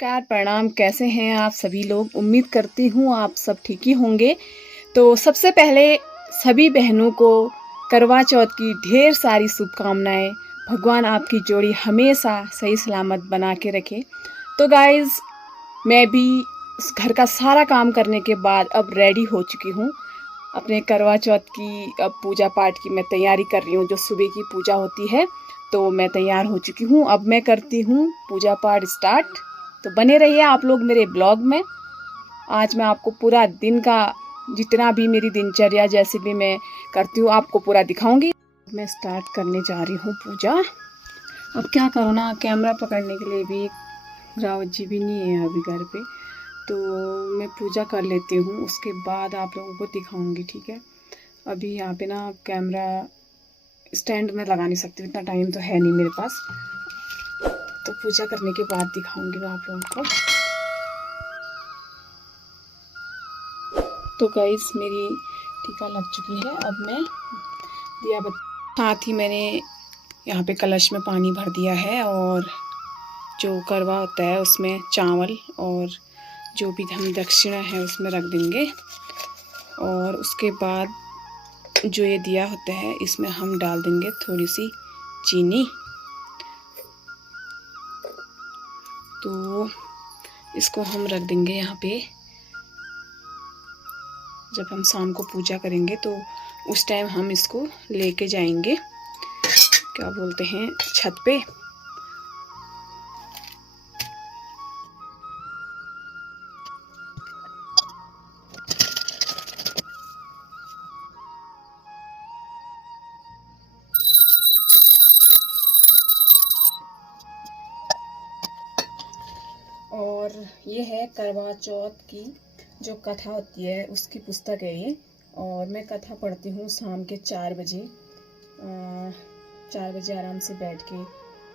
नमस्कार, प्रणाम। कैसे हैं आप सभी लोग? उम्मीद करती हूँ आप सब ठीक ही होंगे। तो सबसे पहले सभी बहनों को करवा चौथ की ढेर सारी शुभकामनाएं। भगवान आपकी जोड़ी हमेशा सही सलामत बना के रखे। तो गाइज़, मैं भी घर का सारा काम करने के बाद अब रेडी हो चुकी हूँ। अपने करवा चौथ की अब पूजा पाठ की मैं तैयारी कर रही हूँ। जो सुबह की पूजा होती है तो मैं तैयार हो चुकी हूँ। अब मैं करती हूँ पूजा पाठ स्टार्ट। तो बने रहिए आप लोग मेरे ब्लॉग में। आज मैं आपको पूरा दिन का जितना भी मेरी दिनचर्या जैसे भी मैं करती हूँ आपको पूरा दिखाऊंगी। मैं स्टार्ट करने जा रही हूँ पूजा। अब क्या करूँ ना, कैमरा पकड़ने के लिए भी रावत जी भी नहीं है अभी घर पे, तो मैं पूजा कर लेती हूँ, उसके बाद आप लोगों को दिखाऊंगी, ठीक है। अभी यहाँ पे ना कैमरा स्टैंड में लगा नहीं सकती, इतना टाइम तो है नहीं मेरे पास, तो पूजा करने के बाद दिखाऊंगी मैं आप लोगों को। तो गाइस, मेरी टीका लग चुकी है। अब मैं दिया साथ ही मैंने यहाँ पे कलश में पानी भर दिया है, और जो करवा होता है उसमें चावल और जो भी हम दक्षिणा है उसमें रख देंगे। और उसके बाद जो ये दिया होता है इसमें हम डाल देंगे थोड़ी सी चीनी। तो इसको हम रख देंगे यहाँ पे। जब हम शाम को पूजा करेंगे तो उस टाइम हम इसको लेके जाएंगे, क्या बोलते हैं, छत पे। और ये है करवा चौथ की जो कथा होती है उसकी पुस्तक है ये, और मैं कथा पढ़ती हूँ शाम के 4 बजे। 4 बजे आराम से बैठ के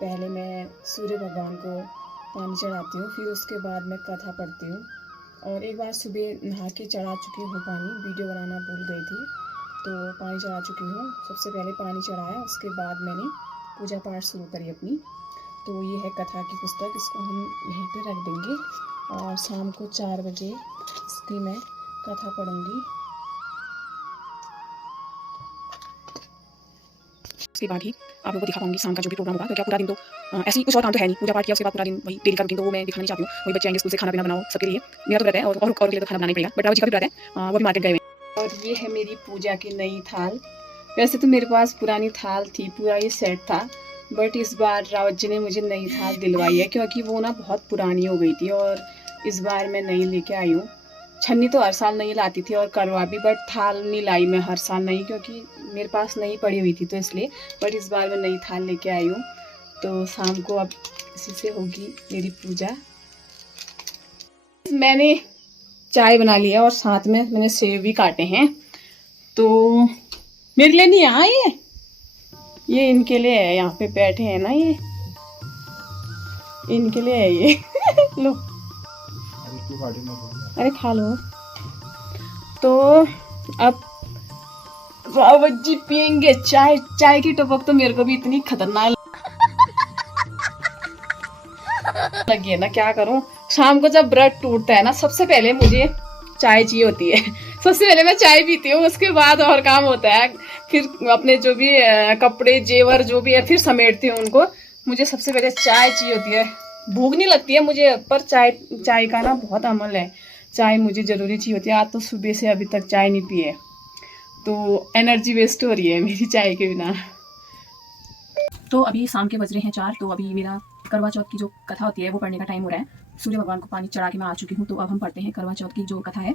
पहले मैं सूर्य भगवान को पानी चढ़ाती हूँ, फिर उसके बाद मैं कथा पढ़ती हूँ। और एक बार सुबह नहा के चढ़ा चुकी हूँ पानी, वीडियो बनाना भूल गई थी, तो पानी चढ़ा चुकी हूँ। सबसे पहले पानी चढ़ाया, उसके बाद मैंने पूजा पाठ शुरू करी अपनी। तो ये है कथा की पुस्तक, इसको हम यहीं पे रख देंगे, और शाम को 4 बजे इसकी मैं कथा पढ़ूंगी। उसके बाद ही आप लोगों को दिखा पाऊंगी शाम का जो भी प्रोग्राम होगा। तो क्या पूरा दिन तो ऐसे ही कुछ और काम तो है नहीं, पूजा पाठ किया उसके बाद पूरा दिन वही डेली का रूटीन, तो वो मैं दिखाना चाहती हूँ। वही बच्चे आएंगे स्कूल से, खाना पीना बनाओ सबके लिए। मेरा तो रहता है, और के लिए तो खाना बनाना ही पड़ेगा, बट राव जी का भी रहता है, वो भी मार्केट गए हुए हैं। और ये है मेरी पूजा की नई थाल। वैसे तो मेरे पास पुरानी थाल थी, पूरा ये सेट था, बट इस बार रावत जी ने मुझे नई थाल दिलवाई है, क्योंकि वो ना बहुत पुरानी हो गई थी, और इस बार मैं नई लेके आई हूँ। छन्नी तो हर साल नहीं लाती थी और करवा भी, बट थाल नहीं लाई मैं हर साल नहीं, क्योंकि मेरे पास नहीं पड़ी हुई थी तो इसलिए। बट इस बार मैं नई थाल लेके आई हूँ। तो शाम को अब इसी से होगी मेरी पूजा। मैंने चाय बना लिया और साथ में मैंने सेब भी काटे हैं। तो मेरे लिए नहीं आए ये इनके लिए है, यहाँ पे बैठे हैं ना ये, इनके लिए है ये। लो, अरे खा लो। तो अब रावत जी पियेंगे चाय। चाय की टपक तो मेरे को भी इतनी खतरनाक लगी है ना, क्या करूं। शाम को जब व्रत टूटता है ना, सबसे पहले मुझे चाय चाहिए होती है। सबसे पहले मैं चाय पीती हूँ, उसके बाद और काम होता है। फिर अपने जो भी कपड़े जेवर जो भी है फिर समेटती हूँ उनको। मुझे सबसे पहले चाय चाहिए होती है। भूख नहीं लगती है मुझे, पर चाय का ना बहुत अमल है। चाय मुझे ज़रूरी चाहिए होती है। आज तो सुबह से अभी तक चाय नहीं पी है, तो एनर्जी वेस्ट हो रही है मेरी चाय के बिना। तो अभी शाम के बज रहे हैं 4, तो अभी मेरा करवा चौथ की जो कथा होती है वो पढ़ने का टाइम हो रहा है। सूर्य भगवान को पानी चढ़ा के मैं आ चुकी हूँ, तो अब हम पढ़ते हैं करवा चौथ की जो कथा है।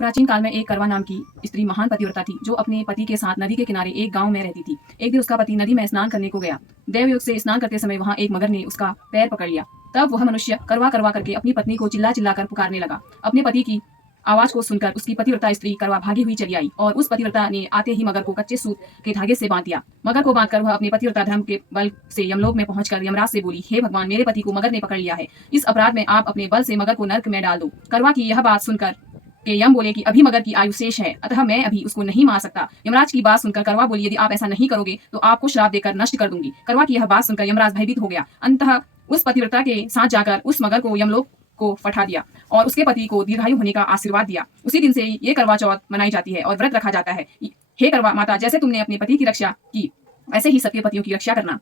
प्राचीन काल में एक करवा नाम की स्त्री महान पतिव्रता थी, जो अपने पति के साथ नदी के किनारे एक गांव में रहती थी। एक दिन उसका पति नदी में स्नान करने को गया। देवयोग से स्नान करते समय वहां एक मगर ने उसका पैर पकड़ लिया। तब वह मनुष्य करवा करवा करके अपनी पत्नी को चिल्ला चिल्ला कर पुकारने लगा। अपने पति की आवाज को सुनकर उसकी पतिव्रता स्त्री करवा भागी हुई चली आई, और उस पतिव्रता ने आते ही मगर को कच्चे सूत के धागे से बांध दिया। मगर को बांधकर वह अपने पतिव्रता धर्म के बल से यमलोक में पहुंचकर यमराज से बोली, हे भगवान, मेरे पति को मगर ने पकड़ लिया है। इस अपराध में आप अपने बल से मगर को नरक में डाल दो। करवा की यह बात सुनकर के यम बोले कि अभी मगर की आयु शेष है, अतः मैं अभी उसको नहीं मार सकता। यमराज की बात सुनकर करवा बोली, यदि आप ऐसा नहीं करोगे तो आपको श्राप देकर नष्ट कर दूंगी। करवा की यह बात सुनकर यमराज भयभीत हो गया। अंततः उस पतिव्रता के साथ जाकर उस मगर को यमलोक को पठा दिया और उसके पति को दीर्घायु होने का आशीर्वाद दिया। उसी दिन से ये करवा चौथ मनाई जाती है और व्रत रखा जाता है। हे करवा माता, जैसे तुमने अपने पति की रक्षा की ऐसे ही सबके पतियों की रक्षा करना।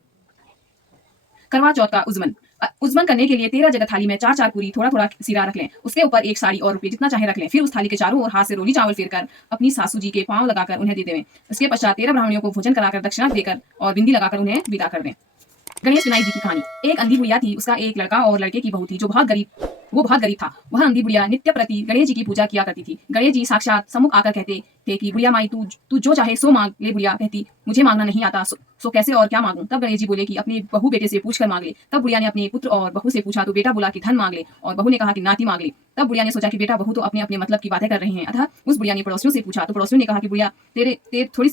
करवा चौथ का उज्जमन करने के लिए 13 जगह थाली में 4 पूरी थोड़ा थोड़ा सीरा रख लें। उसके ऊपर एक साड़ी और रुपये जितना चाहे रख लें। फिर उस थाली के चारों ओर हाथ से रोली चावल फेरकर अपनी सासू जी के पांव लगाकर उन्हें दे दें। उसके पश्चात 13 ब्राह्मणों को भोजन कराकर दक्षिणा देकर और बिंदी लगाकर उन्हें विदा कर दें। गणेश विनायक जी की कहानी। एक अंधी बुढ़िया थी, उसका एक लड़का और लड़के की बहू थी जो वो बहुत गरीब था। वह अंधी बुढ़िया नित्य प्रति गणेश जी की पूजा किया करती थी। गणेश जी साक्षात सम्मुख आकर कहते थे कि बुढ़िया माई, तू जो चाहे सो मांग ले। बुढ़िया कहती, मुझे मांगना नहीं आता, सो कैसे और क्या मांगूं। तब गणेश जी बोले कि अपने बहू बेटे से पूछकर मांग ले। तब बुढ़िया ने अपने पुत्र और बहू से पूछा तो बेटा बोला कि धन मांग ले और बहू ने कहा कि नाती मांग ले। तब बुढ़िया ने सोचा कि बेटा बहू तो अपने अपने मतलब की बातें कर रहे हैं। अतः उस बुढ़िया ने पड़ोसियों से पूछा तो पड़ोसियों ने कहा कि बुढ़िया, तेरी थोड़ी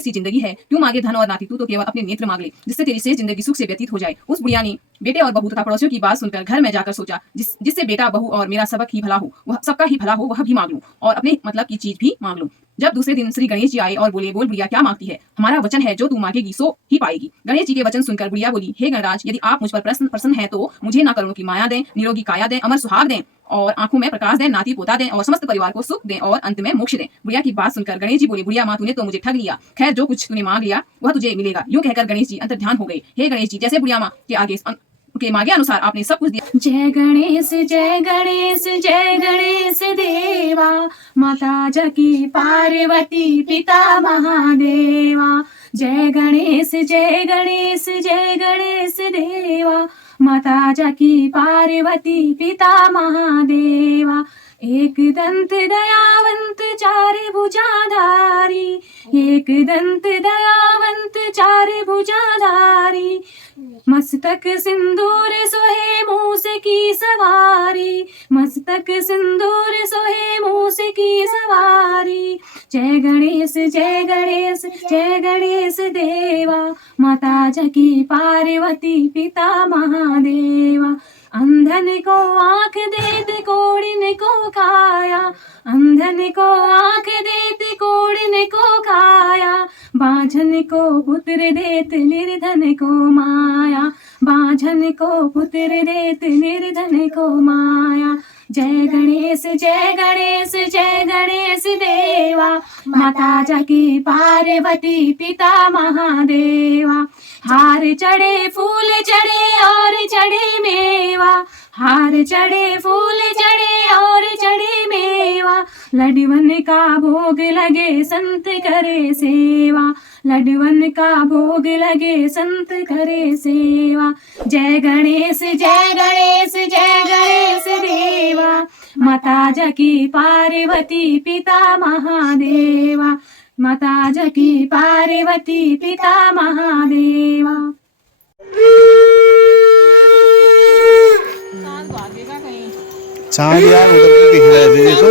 सी जिंदगी है, क्यों मांगे धन और नाती, तू तो केवल अपने नेत्र मांग ले, जिससे तेरी शेष जिंदगी सुख से व्यतीत हो जाए। उस बुढ़िया ने बेटे और बहू तथा पड़ोसियों की बात सुनकर घर में जाकर सोचा, जिससे बेटा बहू और मेरा सबक ही भला हो, वह सबका ही भला हो, वह भी मांग लूं और अपने मतलब की चीज भी मांग लूं। जब दूसरे दिन श्री गणेश जी आए और बोले, बोल बुढ़िया क्या मांगती है, हमारा वचन है जो तू मांगेगी सो ही पाएगी। गणेश जी के वचन सुनकर बुढ़िया बोली, हे गणराज, यदि आप मुझ पर प्रसन्न है तो मुझे ना करोड़ों की माया दें, निरोगी काया दें, अमर सुहाग दें और आंखों में प्रकाश दें, नाती पोता दें और समस्त परिवार को सुख दें और अंत में मोक्ष दें। बुढ़िया की बात सुनकर गणेश जी बोले, बुढ़िया माँ, तूने तो मुझे ठग लिया, खैर जो कुछ तूने मांग लिया वह तुझे मिलेगा। यूं कहकर गणेश जी अंतर्ध्यान हो गए। हे गणेश जी, जैसे बुढ़िया माँ के मांगे अनुसार आपने सब कुछ दिया। जय गणेश जय गणेश जय गणेश देवा, माता जकी पार्वती पिता महादेवा। जय गणेश जय गणेश जय गणेश देवा, माता जकी पार्वती पिता महादेवा। एक दंत दयावंत चार भुजाधारी, एक दंत दयावंत चार भुजाधारी, मस्तक सिंदूर सोहे मूस की सवारी, मस्तक सिंदूर सोहे मूस की सवारी। जय गणेश जय गणेश जय गणेश देवा, माता जकी पार्वती पिता महादेवा। अंधन को आंख देत कोड़िन को खाया, अंधन को आंख देत कोड़िन को खाया, बाझन को पुत्र देत निर्धन को माया, बाझन को पुत्र देत निर्धन को माया। जय गणेश जय गणेश जय गणेश देवा, माता जकी पार्वती पिता महादेवा। हार चढ़े फूल चढ़े और चढ़े मेवा, हार चढ़े फूल चढ़े और चढ़े मेवा, लड्डुवन का भोग लगे संत करे सेवा, लड्डुवन का भोग लगे संत करे सेवा। जय गणेश जय गणेश जय गणेश देवा, माता जकी पार्वती पिता महादेवा, माता जकी पार्वती पिता महादेवा। चांद यार उधर तो दिख रहा है तो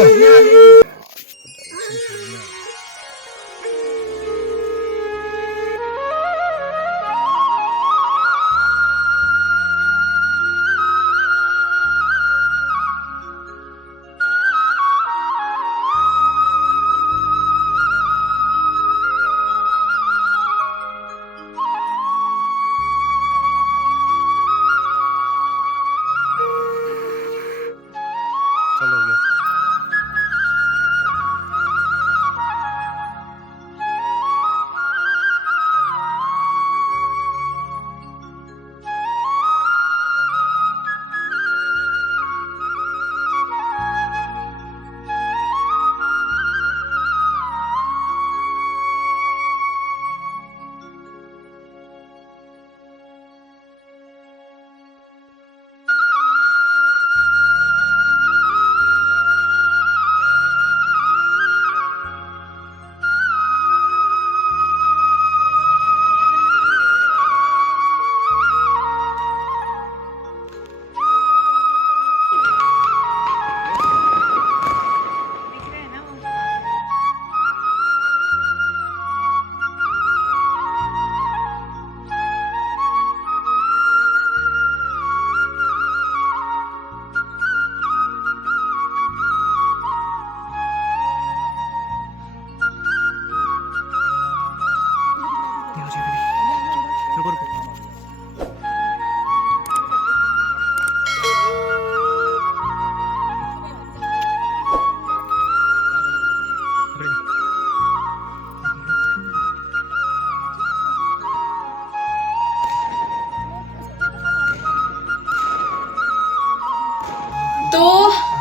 चलो गया।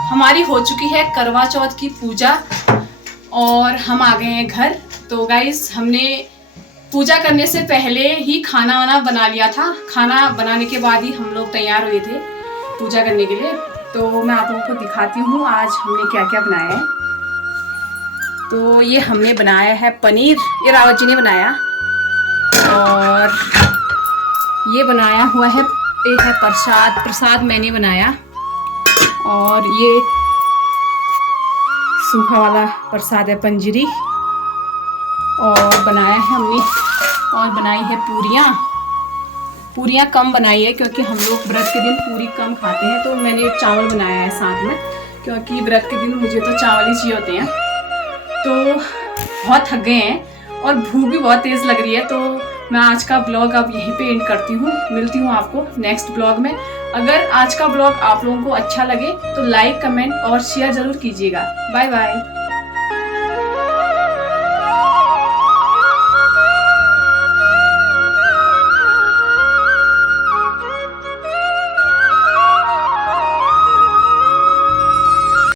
हमारी हो चुकी है करवा चौथ की पूजा और हम आ गए हैं घर। तो गाइस हमने पूजा करने से पहले ही खाना वाना बना लिया था। खाना बनाने के बाद ही हम लोग तैयार हुए थे पूजा करने के लिए। तो मैं आप लोगों को दिखाती हूँ आज हमने क्या क्या बनाया है। तो ये हमने बनाया है पनीर, ये रावत जी ने बनाया, और ये बनाया हुआ है, ये है प्रसाद मैंने बनाया, और ये सूखा वाला प्रसाद है पंजरी, और बनाया है हमने, और बनाई है पूरियाँ कम बनाई है क्योंकि हम लोग व्रत के दिन पूरी कम खाते हैं। तो मैंने चावल बनाया है साथ में, क्योंकि व्रत के दिन मुझे तो चावल ही चाहिए होते हैं। तो बहुत थक गए हैं और भूख भी बहुत तेज़ लग रही है। तो मैं आज का ब्लॉग अब यहीं पे एंड करती हूँ। मिलती हूँ आपको नेक्स्ट ब्लॉग में। अगर आज का ब्लॉग आप लोगों को अच्छा लगे तो लाइक, कमेंट और शेयर ज़रूर कीजिएगा। Bye bye.